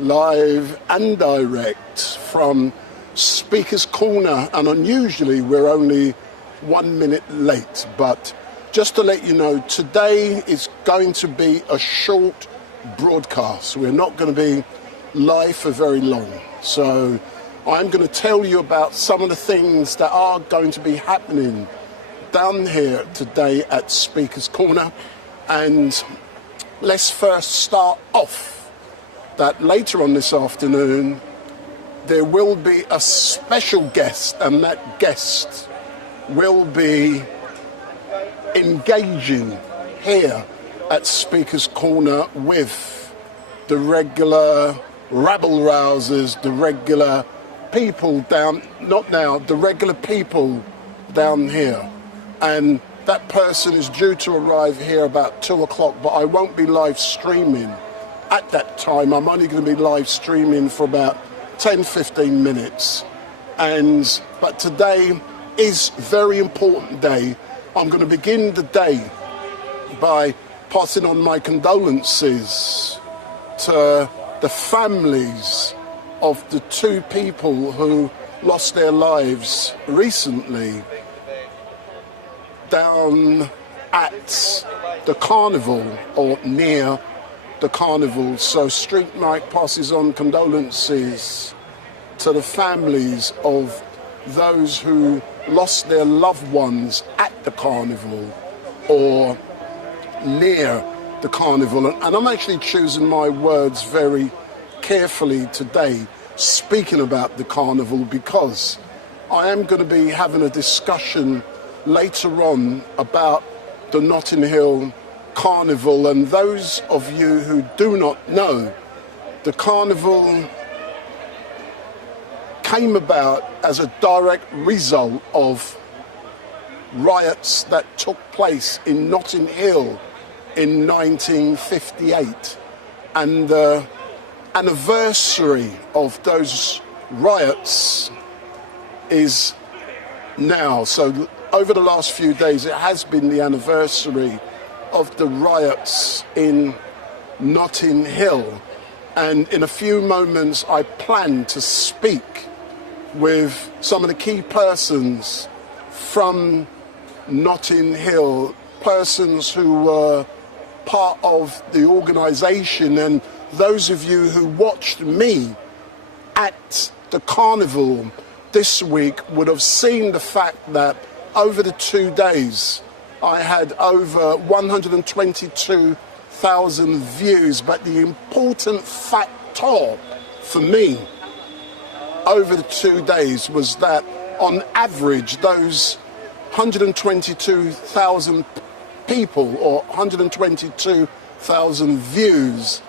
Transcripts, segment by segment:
live and direct from Speaker's Corner, and unusually we're only 1 minute late, but just to let you know, today is going to be a short broadcast. We're not going to be live for very long, so I'm going to tell you about some of the things that are going to be happening down here today at Speaker's Corner. And let's first start off that later on this afternoon there will be a special guest, and that guest will be engaging here at Speaker's Corner with the regular rabble-rousers, the regular people down, the regular people down here. And that person is due to arrive here about 2 o'clock, but I won't be live streaming at that time. I'm only going to be live streaming for about 10-15 minutes. But today is a very important day. I'm going to begin the day by passing on my condolences to the families of the two people who lost their lives recently down at the Carnival, or near the Carnival. So StreetMic passes on condolences to the families of those who lost their loved ones at the Carnival or near the Carnival. And I'm actually choosing my words very carefully today, speaking about the Carnival, because I am going to be having a discussion later on about the Notting Hill Carnival. And those of you who do not know, the Carnival came about as a direct result of riots that took place in Notting Hill in 1958. And the anniversary of those riots is now. So over the last few days, it has been the anniversary of the riots in Notting Hill. And in a few moments, I plan to speak with some of the key persons from Notting Hill, persons who were part of the organisation. And those of you who watched me at the Carnival this week would have seen the fact that over the 2 days, I had over 122,000 views. But the important factor for me over the 2 days was that on average, those 122,000 people, or 122,000 views,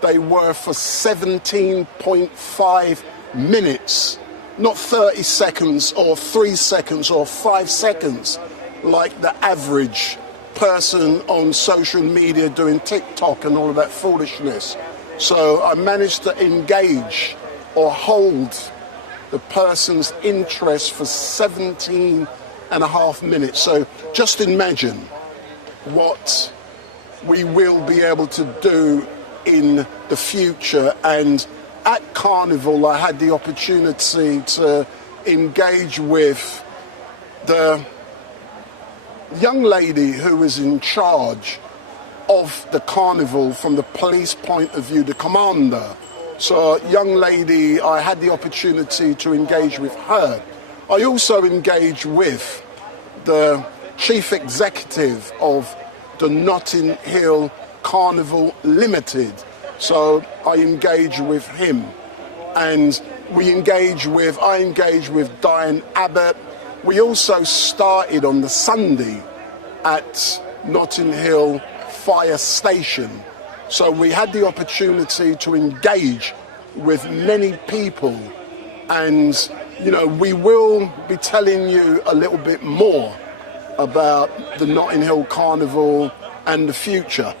they were for 17.5 minutes, not 30 seconds or 3 seconds or 5 seconds, like the average person on social media doing TikTok and all of that foolishness. So I managed to engage or hold the person's interest for 17.5 minutes. So just imagine what we will be able to do in the future. And at Carnival, I had the opportunity to engage with the young lady who was in charge of the Carnival from the police point of view, the commander. So, young lady, I had the opportunity to engage with her. I also engaged with the chief executive of the Notting Hill Carnival Limited. So I engaged with him, and I engaged with Diane Abbott. We also started on the Sunday at Notting Hill Fire Station. So we had the opportunity to engage with many people, and we will be telling you a little bit more about the Notting Hill Carnival and the future.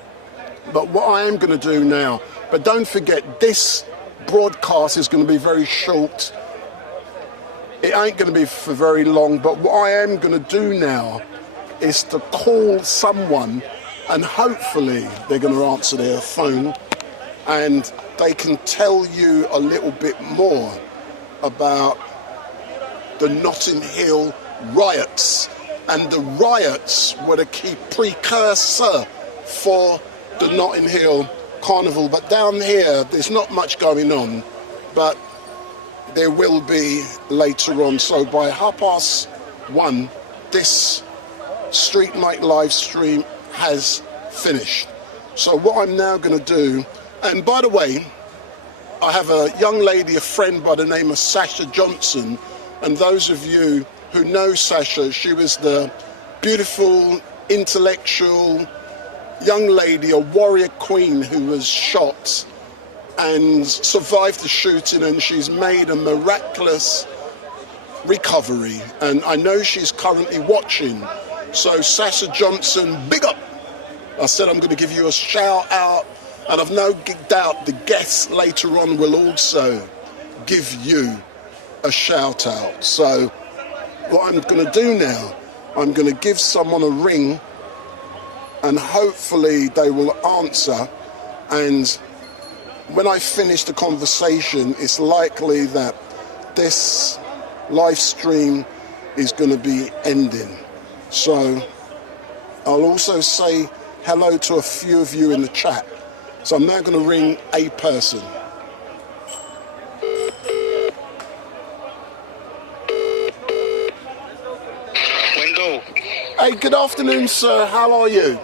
But what I am going to do now, but don't forget, this broadcast is going to be very short. It ain't going to be for very long, but what I am going to do now is to call someone, and hopefully they're going to answer their phone. and they can tell you a little bit more about the Notting Hill riots. And the riots were the key precursor for the Notting Hill Carnival. But down here, there's not much going on, but there will be later on. So by 1:30, this StreetMic live stream has finished. So what I'm now going to do, and by the way, I have a young lady, a friend by the name of Sasha Johnson, and those of you who know Sasha, she was the beautiful, intellectual young lady, a warrior queen who was shot and survived the shooting, and she's made a miraculous recovery. And I know she's currently watching. So Sasha Johnson, big up. I said I'm going to give you a shout out, and I've no doubt the guests later on will also give you a shout out. So what I'm going to do now, I'm going to give someone a ring, and hopefully they will answer. And when I finish the conversation, it's likely that this live stream is going to be ending. So I'll also say hello to a few of you in the chat. So I'm now going to ring a person. Wendell. Hey, good afternoon, sir. How are you?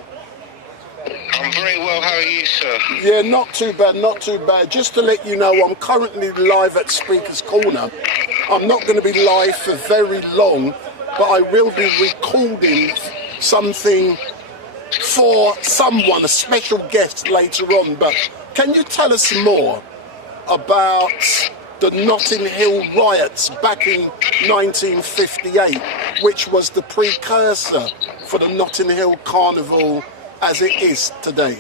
I'm very well. How are you, sir? Yeah, not too bad, not too bad. Just to let you know, I'm currently live at Speaker's Corner. I'm not going to be live for very long, but I will be recording something for someone, a special guest later on. But can you tell us more about the Notting Hill riots back in 1958, which was the precursor for the Notting Hill Carnival as it is today?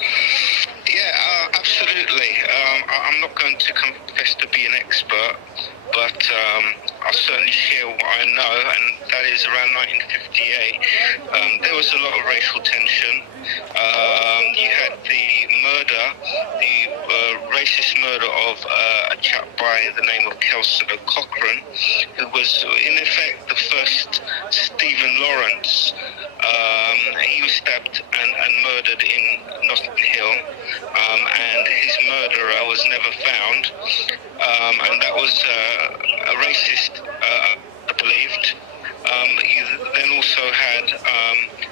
Yeah, absolutely. I'm not going to confess to be an expert, but I'll certainly share what I know, and that is around 1958. There was a lot of racial tension. You had the murder, the racist murder of a chap by the name of Kelso Cochran, who was in effect the first Stephen Lawrence. He was stabbed and murdered in Notting Hill, and his murderer was never found, and that was a racist, believed. You then also had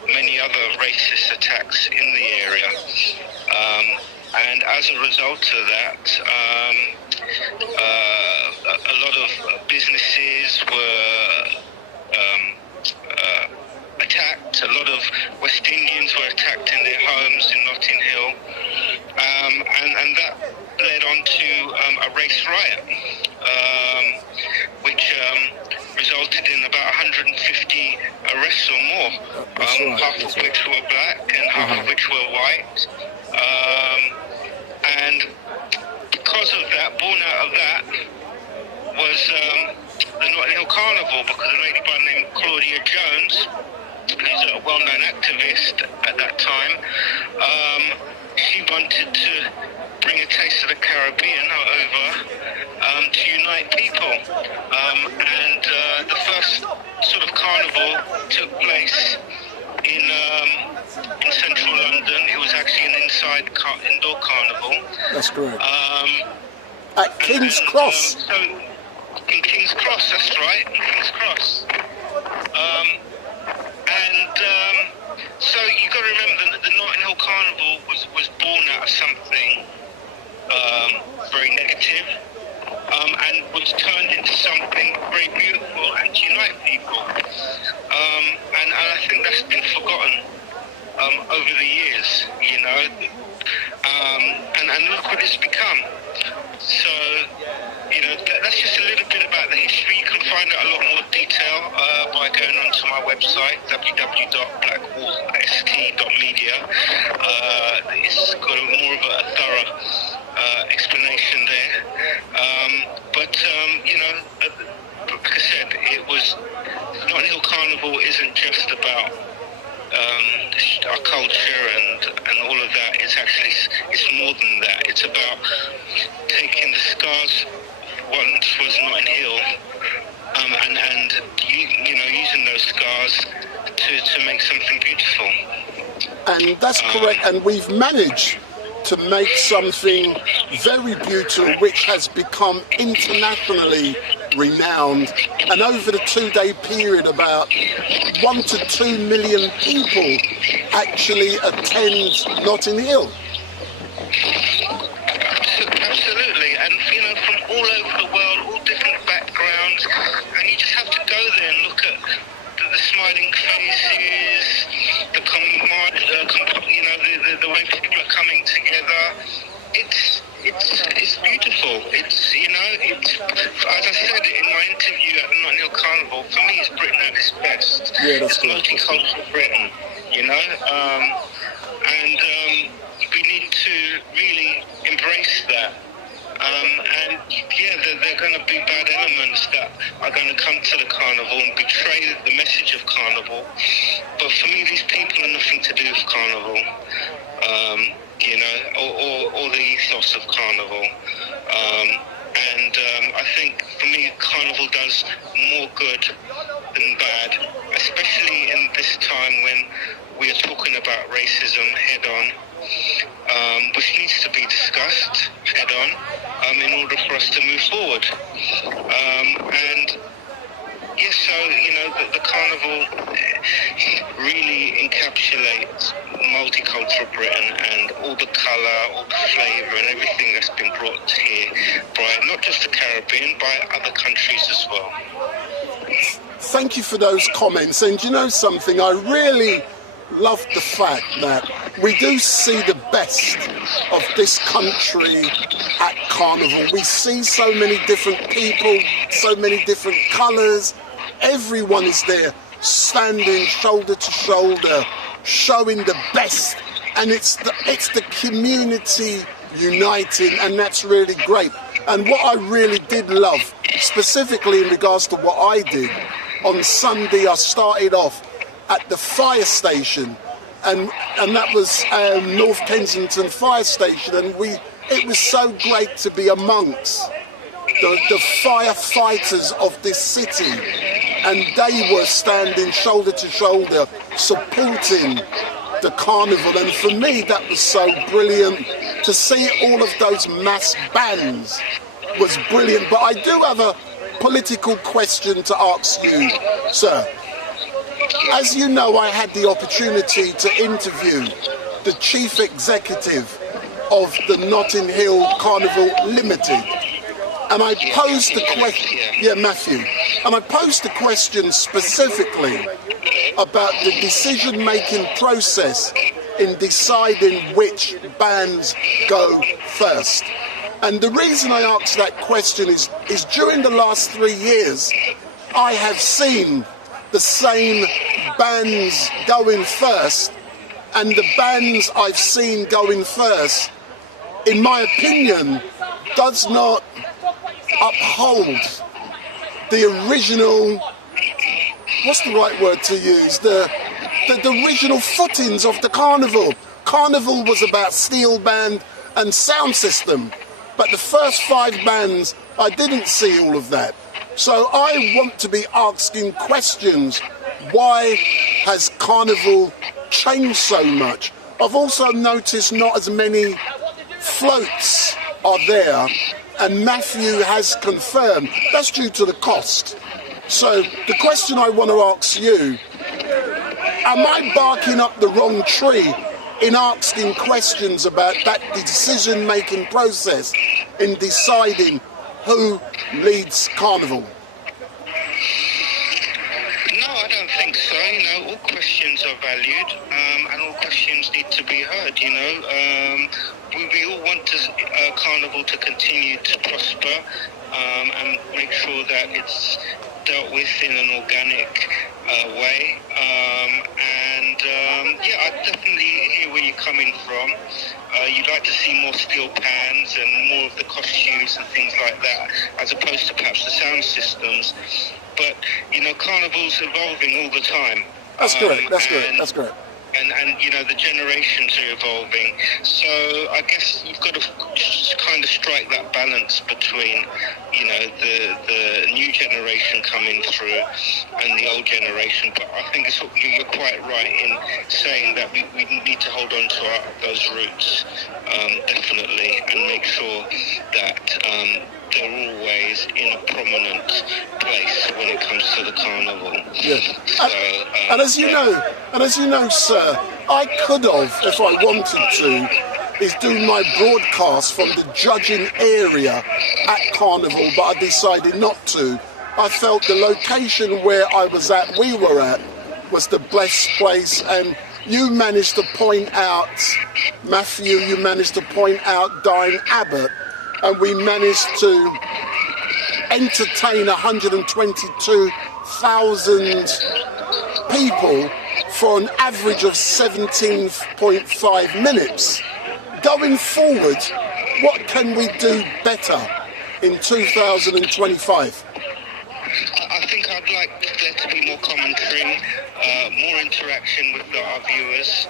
many other racist attacks in the area, and as a result of that, a lot of businesses were attacked. A lot of West Indians were attacked in their homes in Notting Hill, and that led on to a race riot, which resulted in about 150 arrests or more, half of which were black and half of which were white. And because of that, born out of that, was the Notting Hill Carnival, because a lady by the name of Claudia Jones, who's a well-known activist at that time, she wanted to bring a taste of the Caribbean over to unite people. And the first sort of carnival took place in central London. It was actually an indoor carnival. That's correct. At King's Cross. So in King's Cross, that's right, in King's Cross. So you got to remember that the Notting Hill Carnival was born out of something very negative, and was turned into something very beautiful and to unite people. And I think that's been forgotten over the years, you know. And look what it's become. So, you know, that's just a little bit about the history. You can find out a lot more detail by going onto my website, www.blackwallst.media. It's got more of a thorough explanation there. You know, like I said, it was Notting Hill Carnival isn't just about our culture and all of that. It's more than that. about taking the scars once was Notting Hill, and using those scars to make something beautiful. And that's correct. And we've managed to make something very beautiful, which has become internationally renowned. And over the 2-day period, about 1 to 2 million people actually attend Notting Hill. Absolutely, and from all over the world, all different backgrounds, and you just have to go there and look at the smiling faces, the way people are coming together. It's beautiful. It's as I said in my interview at the Notting Hill Carnival, for me it's Britain at its best. Yeah, that's it's multicultural Britain, and we need to really embrace that. And there are going to be bad elements that are going to come to the carnival and betray the message of carnival. But for me, these people are nothing to do with carnival, or the ethos of carnival. I think for me, carnival does more good than bad, especially in this time when we are talking about racism head on. Which needs to be discussed head on in order for us to move forward. The carnival really encapsulates multicultural Britain and all the colour, all the flavour and everything that's been brought here by not just the Caribbean, by other countries as well. Thank you for those comments. And you know something, I really love the fact that we do see the best of this country at Carnival. We see so many different people, so many different colours. Everyone is there standing shoulder to shoulder, showing the best. And it's the community uniting, and that's really great. And what I really did love, specifically in regards to what I did, on Sunday I started off at the fire station, and that was North Kensington Fire Station, and it was so great to be amongst the firefighters of this city, and they were standing shoulder to shoulder supporting the carnival. And for me that was so brilliant to see all of those mass bands was brilliant. But I do have a political question to ask you, sir. As you know, I had the opportunity to interview the chief executive of the Notting Hill Carnival Limited, and I posed the question, Matthew, and I posed the question specifically about the decision-making process in deciding which bands go first. And the reason I asked that question is during the last 3 years, I have seen the same bands going first, and the bands I've seen going first, in my opinion, does not uphold the original, what's the right word to use, the original footings of the carnival. Carnival was about steel band and sound system, but the first 5 bands, I didn't see all of that. So I want to be asking questions. Why has Carnival changed so much? I've also noticed not as many floats are there, and Matthew has confirmed that's due to the cost. So the question I want to ask you, am I barking up the wrong tree in asking questions about that decision-making process in deciding who leads Carnival? No, I don't think so. All questions are valued, and all questions need to be heard. We all want Carnival to continue to prosper, and make sure that it's dealt with in an organic way. I definitely hear where you're coming from. You'd like to see more steel pans and more of the costumes and things like that, as opposed to perhaps the sound systems. But Carnival's evolving all the time. That's correct. That's correct. and you know, the generations are evolving, so I guess you've got to just kind of strike that balance between, you know, the new generation coming through and the old generation. But I think you're quite right in saying that we need to hold on to those roots, definitely, and make sure that they're always in a prominent place when it comes to the carnival. Yeah. So, and as you know, sir, I could have, if I wanted to, is do my broadcast from the judging area at Carnival, but I decided not to. I felt the location where we were at, was the best place, and you managed to point out, Matthew, you managed to point out Dine Abbott, and we managed to entertain 122,000 people for an average of 17.5 minutes. Going forward, what can we do better in 2025? I think I'd like there to be more commentary, more interaction with our viewers,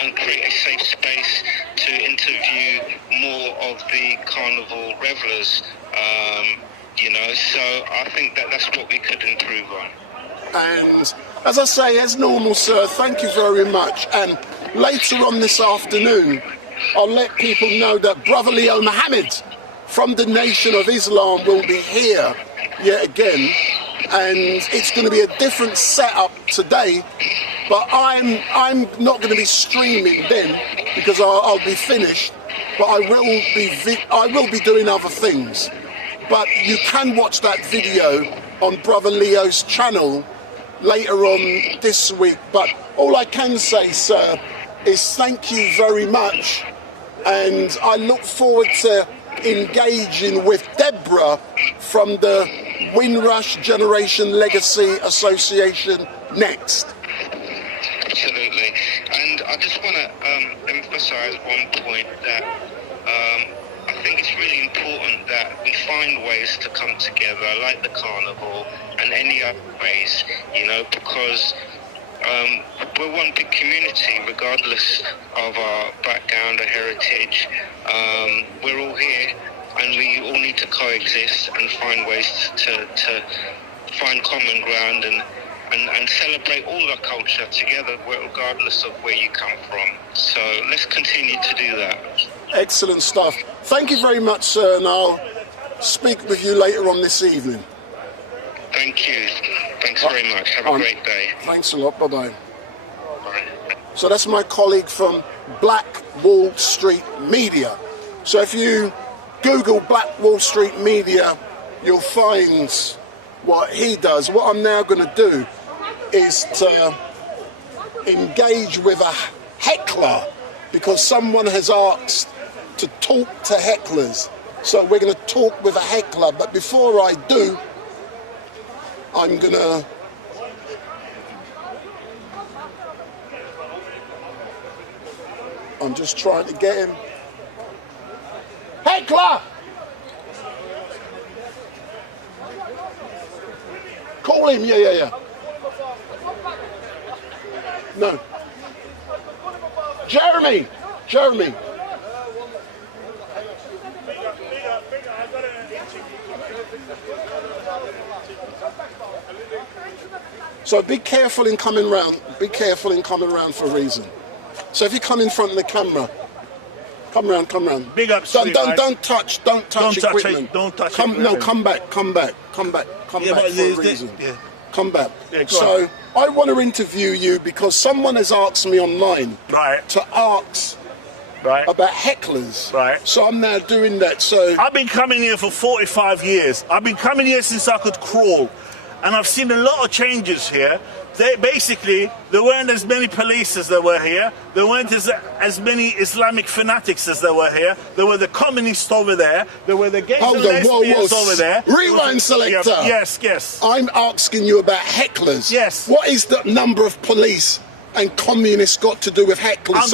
and create a safe space to interview more of the carnival revelers. You know, so I think that's what we could improve on. And as I say, as normal, sir, thank you very much. And later on this afternoon, I'll let people know that Brother Leo Muhammad from the Nation of Islam will be here yet again. And it's going to be a different setup today, but I'm not going to be streaming then because I'll be finished. But I will be doing other things. But you can watch that video on Brother Leo's channel later on this week. But all I can say, sir, is thank you very much, and I look forward to engaging with Deborah from the Windrush Generation Legacy Association next. Absolutely. And I just want to emphasize one point that I think it's really important that we find ways to come together, like the carnival and any other ways, you know, because we're one big community, regardless of our background or heritage. We're all here, and we all need to coexist and find ways to find common ground and celebrate all our culture together, regardless of where you come from. So let's continue to do that. Excellent stuff. Thank you very much, sir, and I'll speak with you later on this evening. Thank you. Thanks very much. Have a great day. Thanks a lot. Bye-bye. Bye. So that's my colleague from Black Wall Street Media. So if you Google Black Wall Street Media, you'll find what he does. What I'm now going to do is to engage with a heckler, because someone has asked to talk to hecklers. So we're going to talk with a heckler, but before I do, I'm just trying to get him. Heckler! Call him, yeah. No. Jeremy! So be careful in coming round. Be careful in coming round for a reason. So if you come in front of the camera, come round. Big up, don't touch equipment. Don't touch equipment. No, come back for a reason. Yeah. Come back. Yeah, so I want to interview you because someone has asked me online to ask about hecklers. Right. So I'm now doing that. So I've been coming here for 45 years. I've been coming here since I could crawl. And I've seen a lot of changes here. There weren't as many police as there were here. There weren't as many Islamic fanatics as there were here. There were the communists over there. There were the gays and lesbians over there. Rewind, selector. Yes. I'm asking you about hecklers. Yes. What is the number of police and communists got to do with hecklers?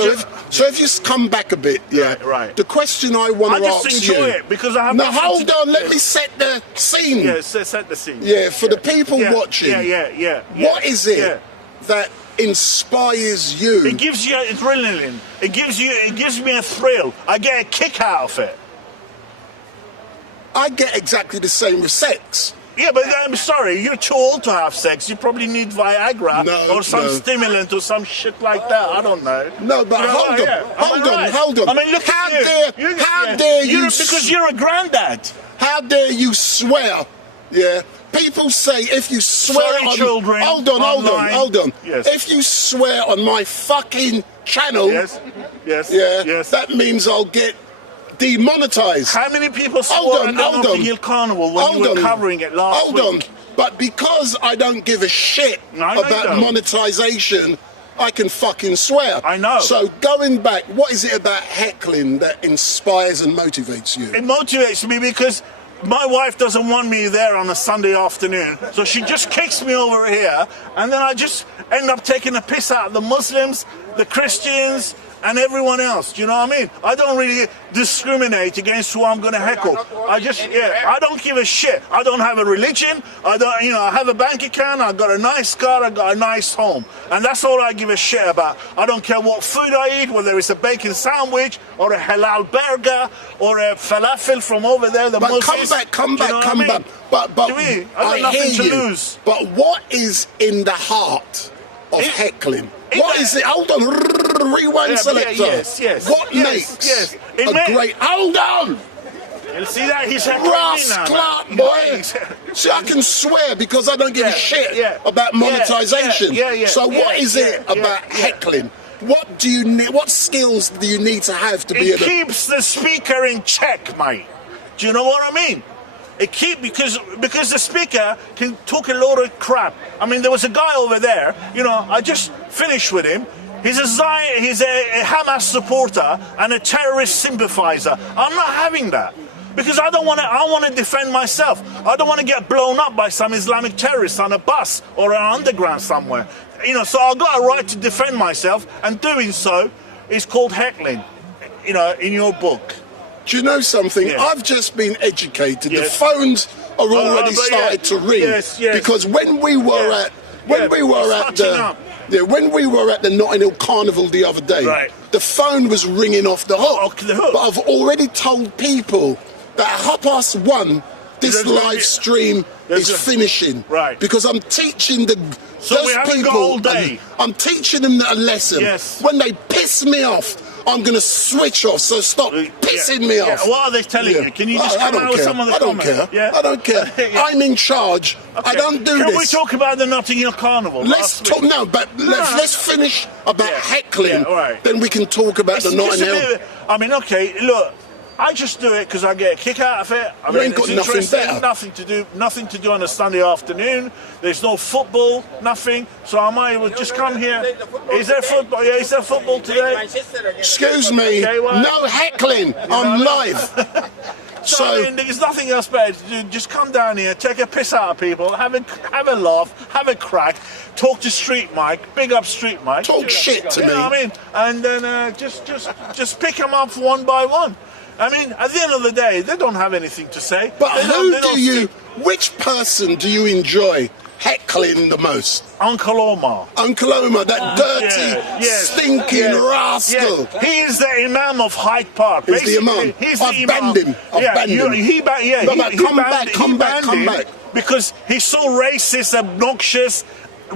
So if you come back a bit, right. The question I want to ask you. I just enjoy it because I have. Now hold on, let me set the scene. Yeah, set the scene. Yeah, for the people watching. Yeah. What is it that inspires you. It gives you adrenaline. It gives me a thrill. I get a kick out of it. I get exactly the same with sex. Yeah, but I'm sorry, you're too old to have sex. You probably need Viagra or some stimulant or some shit like that. I don't know. No, but hold on. I mean, look at you. How dare you? Because you're a granddad. How dare you swear? Yeah. People say if you swear Sorry, on children. hold on. Yes. If you swear on my fucking channel, yes, that means I'll get demonetized. How many people swore at the Notting Hill Carnival when you were covering it last week? But because I don't give a shit about monetization, I can fucking swear. I know. So going back, what is it about heckling that inspires and motivates you? It motivates me because my wife doesn't want me there on a Sunday afternoon, so she just kicks me over here, and then I just end up taking a piss out of the Muslims, the Christians, and everyone else. Do you know what I mean? I don't really discriminate against who I'm going to heckle. I don't give a shit. I don't have a religion. I have a bank account. I got a nice car. I got a nice home, and that's all I give a shit about. I don't care what food I eat, whether it's a bacon sandwich or a halal burger or a falafel from over there. But come back. But to me, I got nothing to lose. But what is in the heart of heckling? What is it? Hold on, rewind selector. Yes. What makes a great? Hold on. You see that? He's heckling Rascal, boy. See, I can swear because I don't give a shit about monetization. So what is it about heckling? What do you need? What skills do you need to have to be able to? It keeps the speaker in check, mate. Do you know what I mean? Because the speaker can talk a lot of crap. I mean, there was a guy over there. I just finished with him. He's a Hamas supporter and a terrorist sympathizer. I'm not having that because I want to defend myself. I don't want to get blown up by some Islamic terrorists on a bus or an underground somewhere. So I've got a right to defend myself, and doing so is called heckling. In your book. Do you know something? Yeah. I've just been educated. The phones are already started to ring because when we were at the Notting Hill Carnival the other day, the phone was ringing off the hook. But I've already told people that at 1:30 this live stream is finishing. Right. Because I'm teaching I'm teaching them a lesson. Yes. When they piss me off, I'm going to switch off, so stop pissing me off. What are they telling you? Can you just come out with some of the comments? I don't care. I'm in charge. I don't do this. Can we talk about the Notting Hill Carnival? Let's finish about heckling. Then we can talk about the Notting Hill. I mean, okay, look. I just do it because I get a kick out of it. I mean, ain't got nothing better. Nothing to do on a Sunday afternoon. There's no football, nothing. So I might as well just come here. Is there football? Yeah, is there football today? Excuse me. No heckling. I'm live. So I mean, there's nothing else better to do. Just come down here, take a piss out of people, have a laugh, have a crack, talk to StreetMic, big up StreetMic. Talk shit to me. You know what I mean? And then just pick them up one by one. I mean, at the end of the day, they don't have anything to say. But which person do you enjoy heckling the most? Uncle Omar. Uncle Omar, that dirty, stinking rascal. Yes. He is the Imam of Hyde Park. He's the Imam. I've banned him. Come back. Because he's so racist, obnoxious,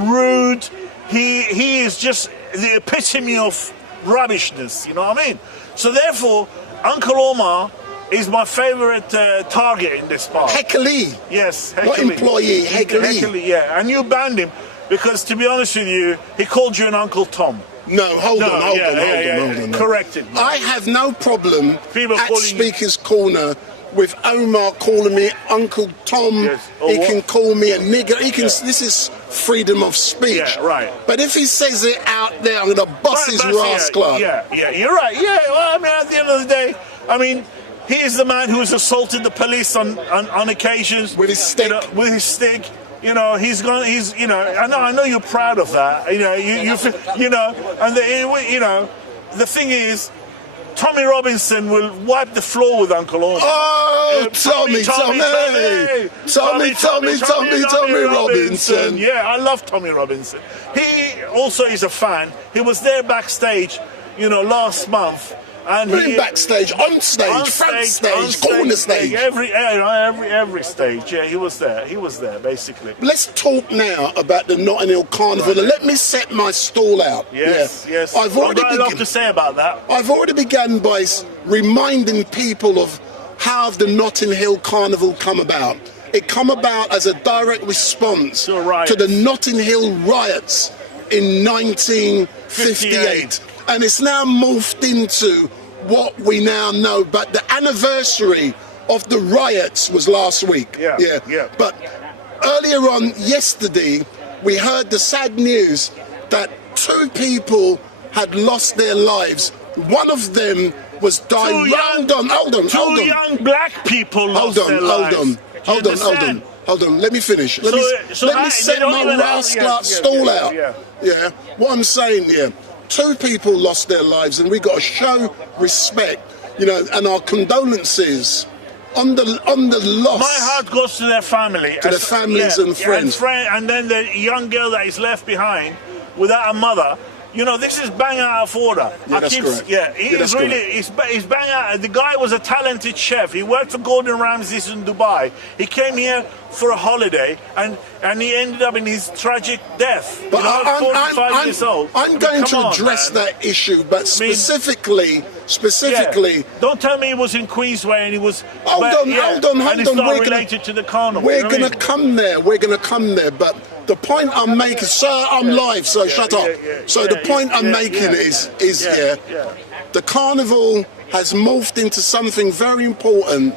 rude. He is just the epitome of rubbishness, you know what I mean? So therefore, Uncle Omar is my favourite target in this part. Heckly. Yes, Heckly. Not employee, Heckly. Heckly, yeah. And you banned him because, to be honest with you, he called you an Uncle Tom. No, hold on. Corrected. I have no problem at Speaker's Corner with Omar calling me Uncle Tom. Yes. He can call me a nigger. This is freedom of speech. Yeah, right. But if he says it out there, I'm going to bust his rascal. Yeah, you're right. Yeah, well, I mean, at the end of the day, I mean, he is the man who has assaulted the police on occasions. With his stick. I know you're proud of that. The thing is, Tommy Robinson will wipe the floor with Uncle Omar. Oh, Tommy Robinson. Yeah, I love Tommy Robinson. also is a fan. He was there backstage, you know, last month. And backstage, on stage, front stage, corner stage. Every stage. Yeah, he was there. He was there, basically. Let's talk now about the Notting Hill Carnival. And let me set my stall out. Yes, yeah. yes. I've already got a lot to say about that. I've already begun by reminding people of how the Notting Hill Carnival come about. It come about as a direct response to the Notting Hill riots in 1958. And it's now morphed into what we now know. But the anniversary of the riots was last week. Yeah. But earlier on yesterday, we heard the sad news that 2 people had lost their lives. One of them was dying. Hold on. Two young black people lost their lives. Hold on. Let me finish. Let me set my rascal stall out. Yeah. What I'm saying here. 2 people lost their lives, and we got to show respect, you know, and our condolences on the loss. My heart goes to their family, to their families and friends, and then the young girl that is left behind without a mother. You know, this is bang out of order. Yeah, that's correct. Yeah, he's bang out. The guy was a talented chef. He worked for Gordon Ramsay's in Dubai. He came here for a holiday, and he ended up in his tragic death. But you know, 45 years old. I'm going to address that issue, but specifically. Yeah. Don't tell me he was in Queensway and he was. Hold on. And it's not related to the carnival. We're going to come there. But the point I'm making, sir, I'm live, so shut up. So the point I'm making is the carnival has morphed into something very important.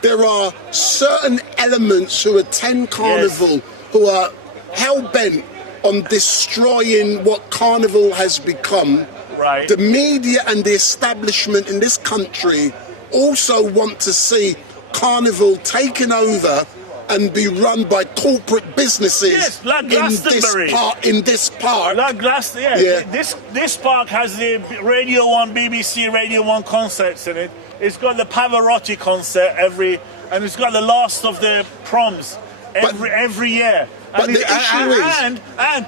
There are certain elements who attend carnival who are hell-bent on destroying what carnival has become. Right. The media and the establishment in this country also want to see carnival taken over and be run by corporate businesses like in this park. Like This park has the Radio 1, BBC Radio 1 concerts in it. It's got the Pavarotti concert and it's got the last of the proms every year. But the issue is... And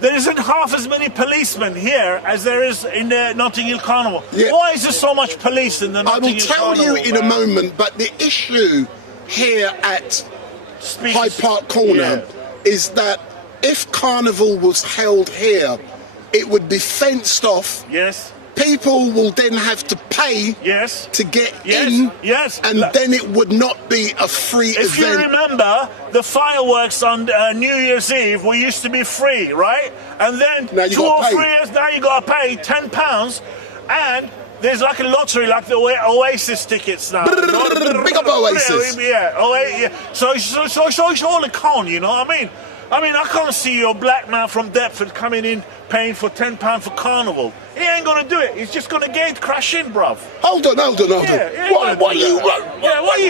there isn't half as many policemen here as there is in the Notting Hill Carnival. Yeah. Why is there so much police in the Notting Hill Carnival? I will tell you in a moment, but the issue here at Hyde Park Corner is that if Carnival was held here, it would be fenced off. Yes. People will then have to pay to get in, and then it would not be a free event. If you remember, the fireworks on New Year's Eve used to be free, right? And then now 2 or 3 years now you got to pay £10, and there's like a lottery, like the Oasis tickets now. Big up Oasis. So it's all a con, you know what I mean? I can't see your black man from Deptford coming in paying for £10 for Carnival. He ain't gonna do it. He's just gonna gate crash in, bruv. Hold on. What are you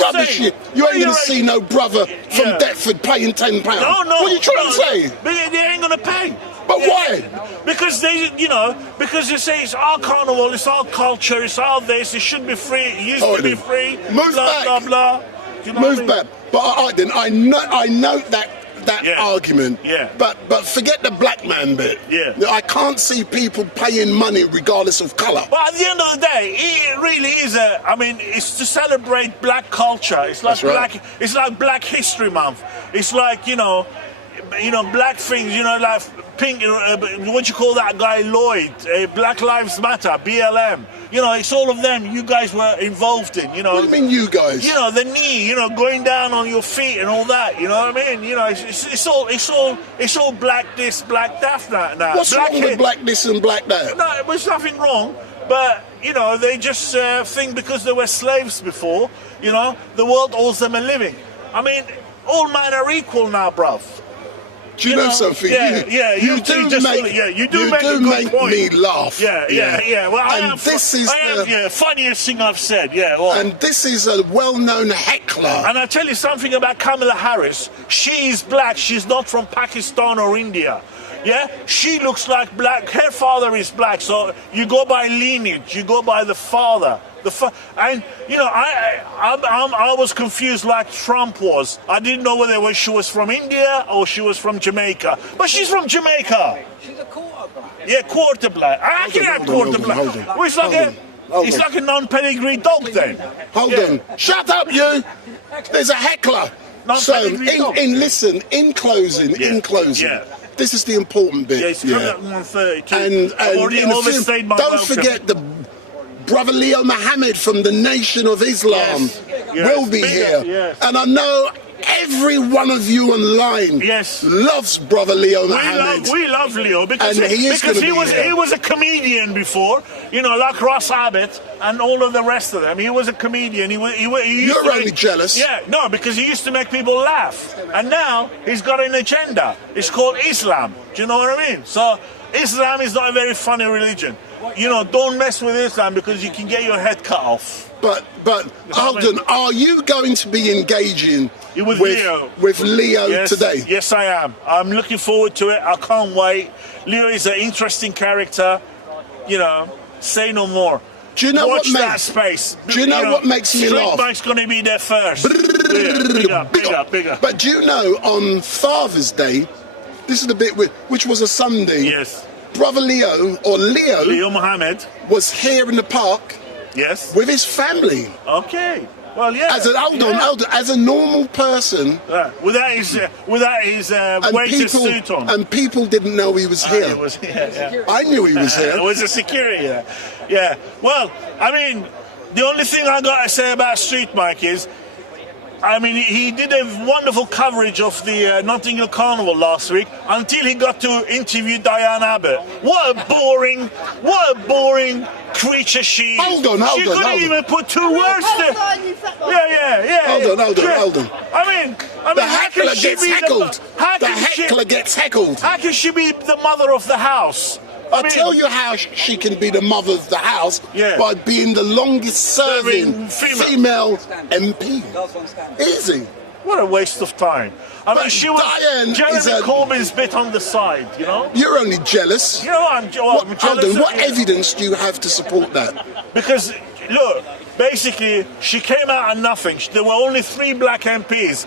rubbish? Saying? You ain't gonna see no brother from Deptford paying £10. No. What are you trying to say? They ain't gonna pay. But why? Because because they say it's our carnival, it's our culture, it's our this, it should be free, it used to be free. Move back. Blah, blah. You know Move back. But I note that argument. Yeah. But forget the black man bit. Yeah. I can't see people paying money regardless of colour. But at the end of the day, it really is it's to celebrate black culture. It's like It's like Black History Month. It's like black things. Like pink. What you call that guy Lloyd? Black Lives Matter. BLM. It's all of them. You guys were involved in. What do you mean, you guys? The knee. Going down on your feet and all that. You know what I mean? It's all black this, black that now. What's wrong with black this and black that? No, there's nothing wrong. But they just think because they were slaves before. The world owes them a living. All men are equal now, bruv. Do you know something? You do make me laugh. Yeah. Well, this is the funniest thing I've said. And this is a well-known heckler. And I tell you something about Kamala Harris. She is black. She's not from Pakistan or India. Yeah, she looks like black. Her father is black, so you go by lineage. You go by the father. And you know, I was confused like Trump was. I didn't know whether she was from India or she was from Jamaica. But she's from Jamaica. She's a quarter black. Yeah, quarter black. I can have quarter black. Well, it's like a non-pedigree dog then. Hold on. Shut up, you. There's a heckler. So, in closing, this is the important bit. Yeah, it's coming up 1:32. And don't forget the brother Leo Mohammed from the Nation of Islam will be here. Yes. And I know every one of you online loves brother Leo Mohammed. We love Leo because he was a comedian before, you know, like Ross Abbott and all of the rest of them. He was a comedian. You're only jealous. Yeah, no, because he used to make people laugh. And now he's got an agenda. It's called Islam. Do you know what I mean? So Islam is not a very funny religion. You know, don't mess with Islam because you can get your head cut off. But Alden, are you going to be engaging with Leo today? Yes, I am. I'm looking forward to it. I can't wait. Leo is an interesting character. You know, say no more. Do you know Watch what that space. Do you know what makes me laugh? StreetMic's going to be there first. Bigger. But do you know, on Father's Day, this is the bit which was a Sunday. Yes. Brother Leo Mohammed was here in the park. Yes. With his family. Okay. Well, yeah. As a normal person. Without his waiter suit on. And people didn't know he was here. I knew he was here. It was a security there. Yeah. Well, I mean, the only thing I got to say about StreetMic is, I mean, he did a wonderful coverage of the Notting Hill Carnival last week until he got to interview Diane Abbott. What a boring creature she is. Hold on. She couldn't even put two words there. Yeah. Hold on. I mean, the heckler gets heckled. The heckler gets heckled. How can she be the mother of the house? I'll tell you how she can be the mother of the house by being the longest serving female MP. Easy. What a waste of time. I mean, she was Jeremy Corbyn's bit on the side, you know? You're only jealous. You know, I'm jealous. Alden, what evidence do you have to support that? Because, look, basically, she came out of nothing. There were only 3 black MPs.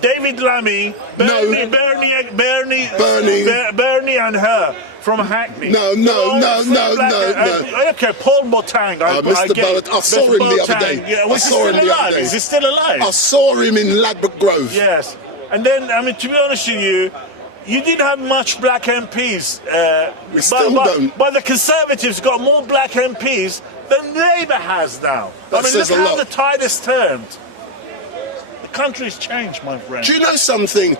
David Lammy, Bernie and her from Hackney. No. Okay, Paul Botang. Mr. Barrett, I saw him the other day. Is he still alive? I saw him in Ladbroke Grove. Yes. And then, I mean, to be honest with you, you didn't have much black MPs. We still don't. But the Conservatives got more black MPs than Labour has now. Look how the tide has turned. The country's changed, my friend. Do you know something?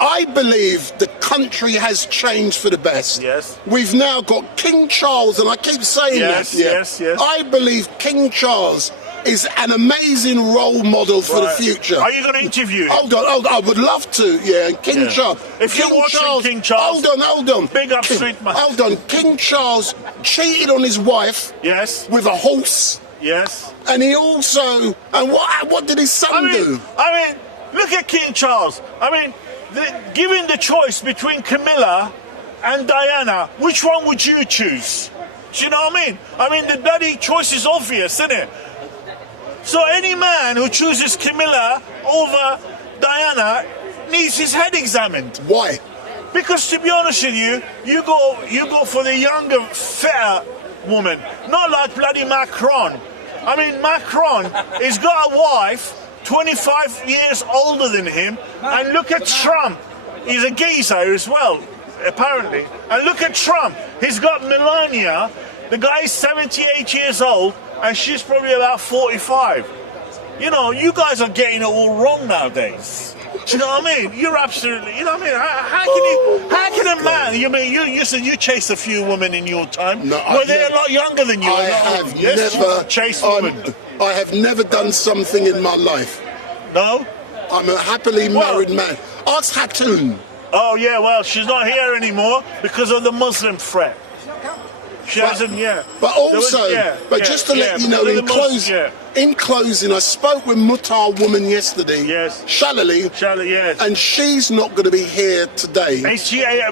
I believe the country has changed for the best. Yes. We've now got King Charles, and I keep saying that. Yes. I believe King Charles is an amazing role model for the future. Are you going to interview him? Hold on. I would love to, King Charles. If you're watching King Charles... Hold on. Big up StreetMic. Hold on. King Charles cheated on his wife with a horse. Yes. And he also... And what did his son do? I mean, look at King Charles. I mean, given the choice between Camilla and Diana, which one would you choose? Do you know what I mean? I mean, the bloody choice is obvious, isn't it? So any man who chooses Camilla over Diana needs his head examined. Why? Because to be honest with you, you go for the younger, fitter woman, not like bloody Macron. I mean, Macron has got a wife 25 years older than him, and look at Trump. He's a geezer as well, apparently. And look at Trump. He's got Melania. The guy is 78 years old, and she's probably about 45. You know, you guys are getting it all wrong nowadays. Do you know what I mean? You're absolutely, you know what I mean? How can a man, you said you chased a few women in your time. No, they're a lot younger than you. I have never chased women. I have never done something in my life. No? I'm a happily married man. Ask Hatun. Oh, yeah, well, she's not here anymore because of the Muslim threat. She hasn't, But also, just to let you know, in closing, I spoke with Mutar woman yesterday, Shalali, and she's not going to be here today.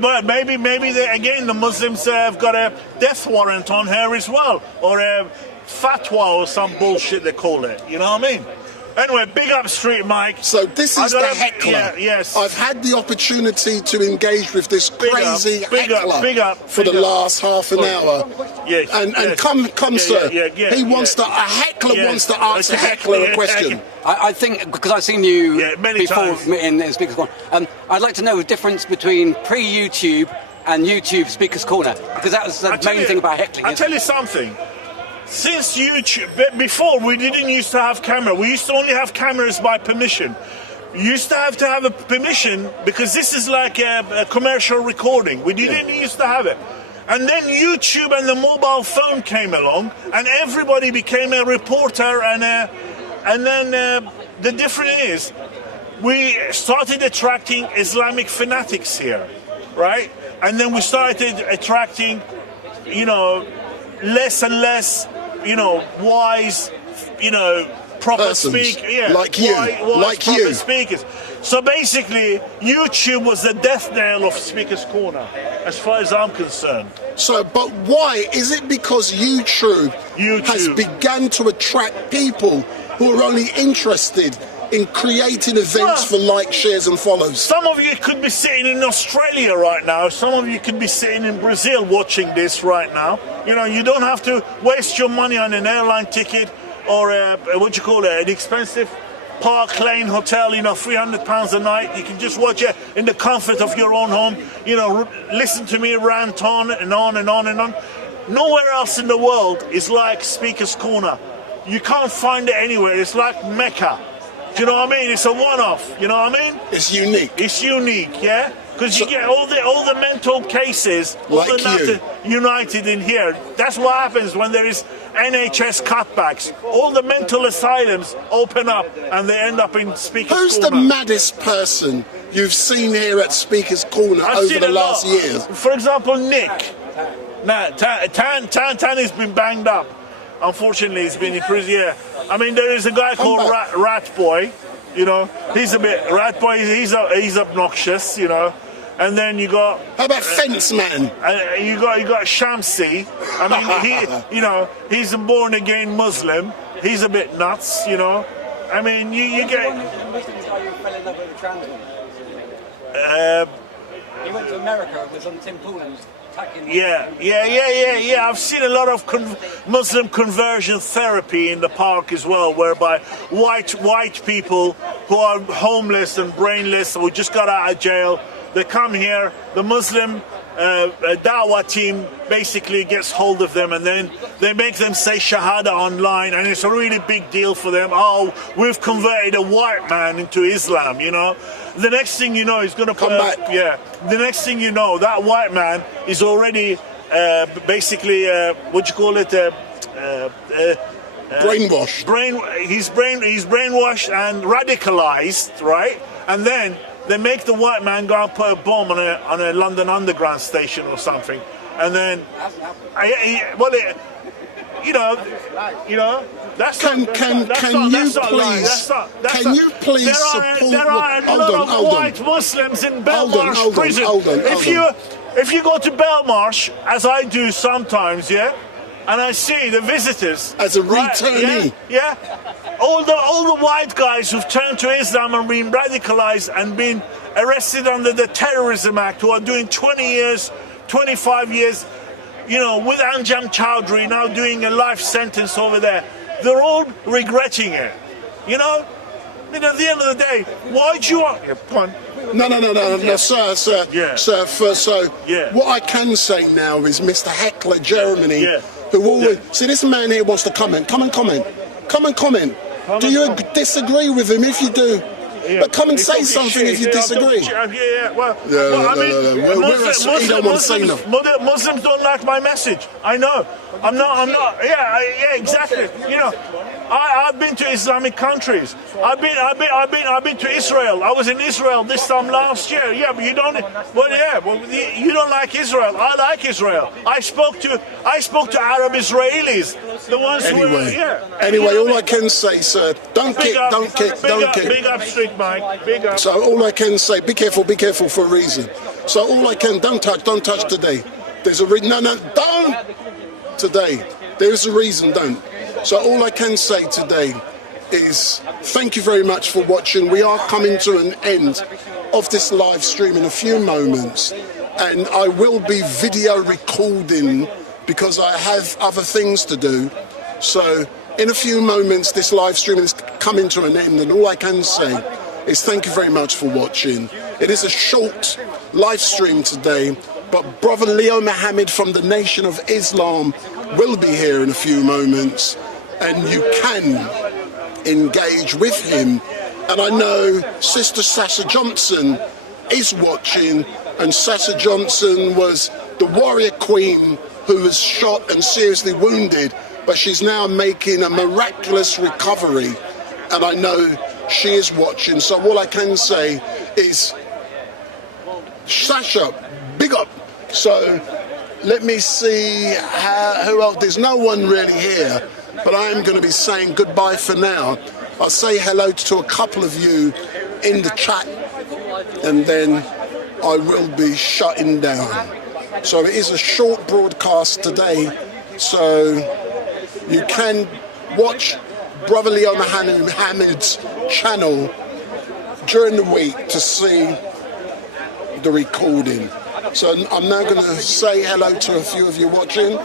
Well, maybe again, the Muslims have got a death warrant on her as well, or fatwa or some bullshit they call it. You know what I mean? Anyway, big up StreetMic. So this is the heckler. Yeah, yes. I've had the opportunity to engage with this crazy heckler for the last half an hour. Yes. And come, sir. He wants to. A heckler wants to ask a heckler a question. I think because I've seen you before in Speaker's Corner, I'd like to know the difference between pre-YouTube and YouTube Speaker's Corner, because that was the main thing about heckling. I'll tell you something. Since YouTube, before we didn't used to have camera. We used to only have cameras by permission. You used to have a permission because this is like a commercial recording. We didn't used to have it. And then YouTube and the mobile phone came along, and everybody became a reporter. And then the difference is, we started attracting Islamic fanatics here, right? And then we started attracting, you know, less and less, you know, wise, you know, proper speakers, like you, like you, speakers. So basically, YouTube was the death knell of Speaker's Corner, as far as I'm concerned. So, but why? Is it because YouTube has begun to attract people who are only interested in creating events for likes, shares and follows? Some of you could be sitting in Australia right now. Some of you could be sitting in Brazil watching this right now. You know, you don't have to waste your money on an airline ticket or an expensive Park Lane hotel, you know, £300 a night. You can just watch it in the comfort of your own home. You know, listen to me rant on and on and on and on. Nowhere else in the world is like Speaker's Corner. You can't find it anywhere. It's like Mecca. Do you know what I mean? It's a one-off. You know what I mean? It's unique. It's unique, yeah. Because you get all the mental cases, like united in here. That's what happens when there is NHS cutbacks. All the mental asylums open up, and they end up in Speaker's Corner. Who's the maddest person you've seen here at Speaker's Corner over the last years? For example, Nick. Nah, Tan has been banged up. Unfortunately, he's been in prison. Yeah, I mean, there is a guy called Rat Boy. You know, he's a bit Rat Boy. He's obnoxious. You know, and then you got. How about Fence Man? You got Shamsi. I mean, he's a born again Muslim. He's a bit nuts. You know, I mean, you get. He went to America and was on Tim Poolman's. Yeah. I've seen a lot of Muslim conversion therapy in the park as well, whereby white people who are homeless and brainless, who just got out of jail, they come here. The Muslim Dawah team basically gets hold of them, and then they make them say Shahada online, and it's a really big deal for them. Oh, we've converted a white man into Islam, you know. The next thing you know, he's going to come back. Yeah. The next thing you know, that white man is already basically brainwashed. He's brainwashed and radicalized, right? And then they make the white man go and put a bomb on a London Underground station or something, and then that's Can you please support? There are a lot of white Muslims in Belmarsh prison. If you go to Belmarsh, as I do sometimes, yeah, and I see the visitors as a returnee, yeah, all the white guys who've turned to Islam and been radicalized and been arrested under the Terrorism Act, who are doing 20 years, 25 years, you know, with Anjam Chowdhury now doing a life sentence over there. They're all regretting it, you know? I mean, at the end of the day, why do you want... No, sir. Yeah. Sir, what I can say now is Mr. Heckler Germany, who always... See, this man here wants to comment. Come and comment. Do you disagree with him? If you do... But come and say something if you disagree. Muslims don't like my message. I know. I'm not. Yeah, exactly. You know, I've been to Islamic countries. I've been to Israel. I was in Israel this time last year. Yeah, but you don't. Well, yeah. Well, you don't like Israel. I like Israel. I spoke to Arab Israelis. The ones who were. Yeah. Anyway, all I can say, sir, don't kick. Big up, StreetMic. Big up. So all I can say, be careful for a reason. So all I can, don't touch today. There's a reason. No, don't today. There is a reason. Don't. So all I can say today is thank you very much for watching. We are coming to an end of this live stream in a few moments, and I will be video recording because I have other things to do. So in a few moments this live stream is coming to an end, and all I can say is thank you very much for watching. It is a short live stream today, but Brother Leo Muhammad from the Nation of Islam will be here in a few moments, and you can engage with him. And I know Sister Sasha Johnson is watching, and Sasha Johnson was the warrior queen who was shot and seriously wounded, but she's now making a miraculous recovery, and I know she is watching. So all I can say is, Sasha, big up. So let me see who else. There's no one really here, but I am going to be saying goodbye for now. I'll say hello to a couple of you in the chat, and then I will be shutting down. So it is a short broadcast today, so you can watch Brother Leo Muhammad's channel during the week to see the recording. So I'm now going to say hello to a few of you watching,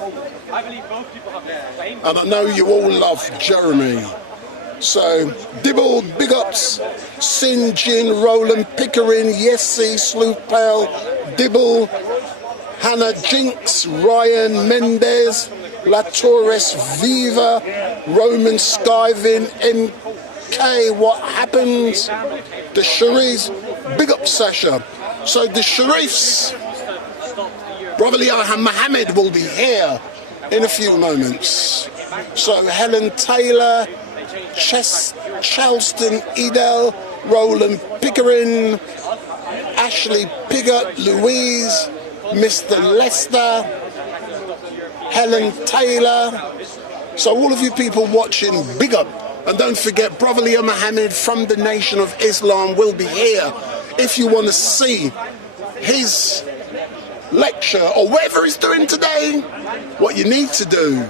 and I know you all love Jeremy. So Dibble, big ups, Sin Jin, Roland Pickering, Yessie, Sleuth Pal, Dibble, Hannah Jinx, Ryan Mendez, La Torres Viva, Roman Skyvin, MK, what happens? The Sharifs, big up Sasha. So the Sharifs, Brother Leo Muhammad will be here in a few moments. So Helen Taylor, Charleston Edel, Roland Pickering, Ashley Piggott, Louise, Mr. Lester, Helen Taylor. So all of you people watching, big up. And don't forget, Brother Leo Muhammad from the Nation of Islam will be here. If you want to see his lecture or whatever he's doing today, what you need to do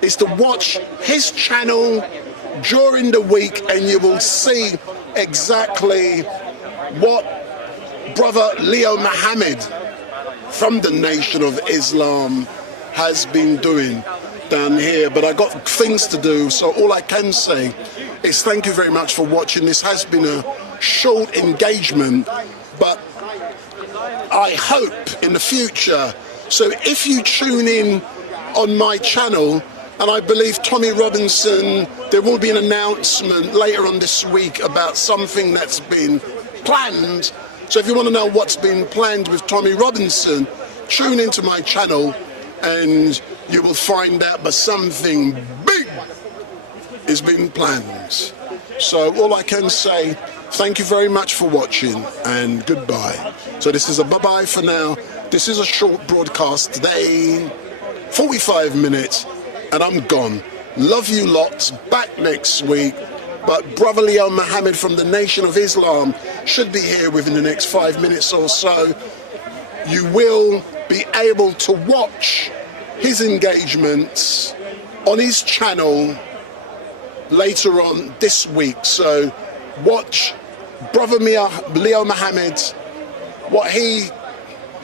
is to watch his channel during the week, and you will see exactly what Brother Leo Muhammad from the Nation of Islam has been doing down here. But I got things to do, so all I can say is thank you very much for watching. This has been a short engagement, but I hope in the future, so if you tune in on my channel, and I believe Tommy Robinson, there will be an announcement later on this week about something that's been planned. So if you want to know what's been planned with Tommy Robinson, tune into my channel and you will find out, but something big is being planned. So all I can say, thank you very much for watching, and goodbye. So this is a bye-bye for now. This is a short broadcast today, 45 minutes, and I'm gone. Love you lots, back next week. But Brother Leo Muhammad from the Nation of Islam should be here within the next 5 minutes or so. You will be able to watch his engagements on his channel later on this week. So watch Brother Leo Muhammad,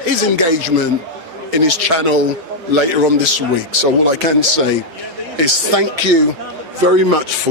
his engagement in his channel later on this week. So all I can say is thank you very much for